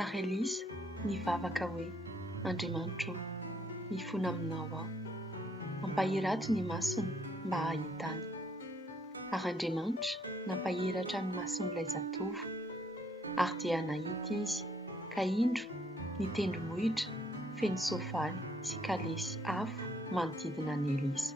Ary Elisa nivavaka hoe: Andriamanitro, mifona aminao aho, ampahirato ny masony mba hahitany. Ary Andriamanitra nampahiratra ny mason'ilay zatovo, ary dia nahita izy, ka indro ny tendrombohitra feno soavaly sy kalesy afo manodidina ny Elisa.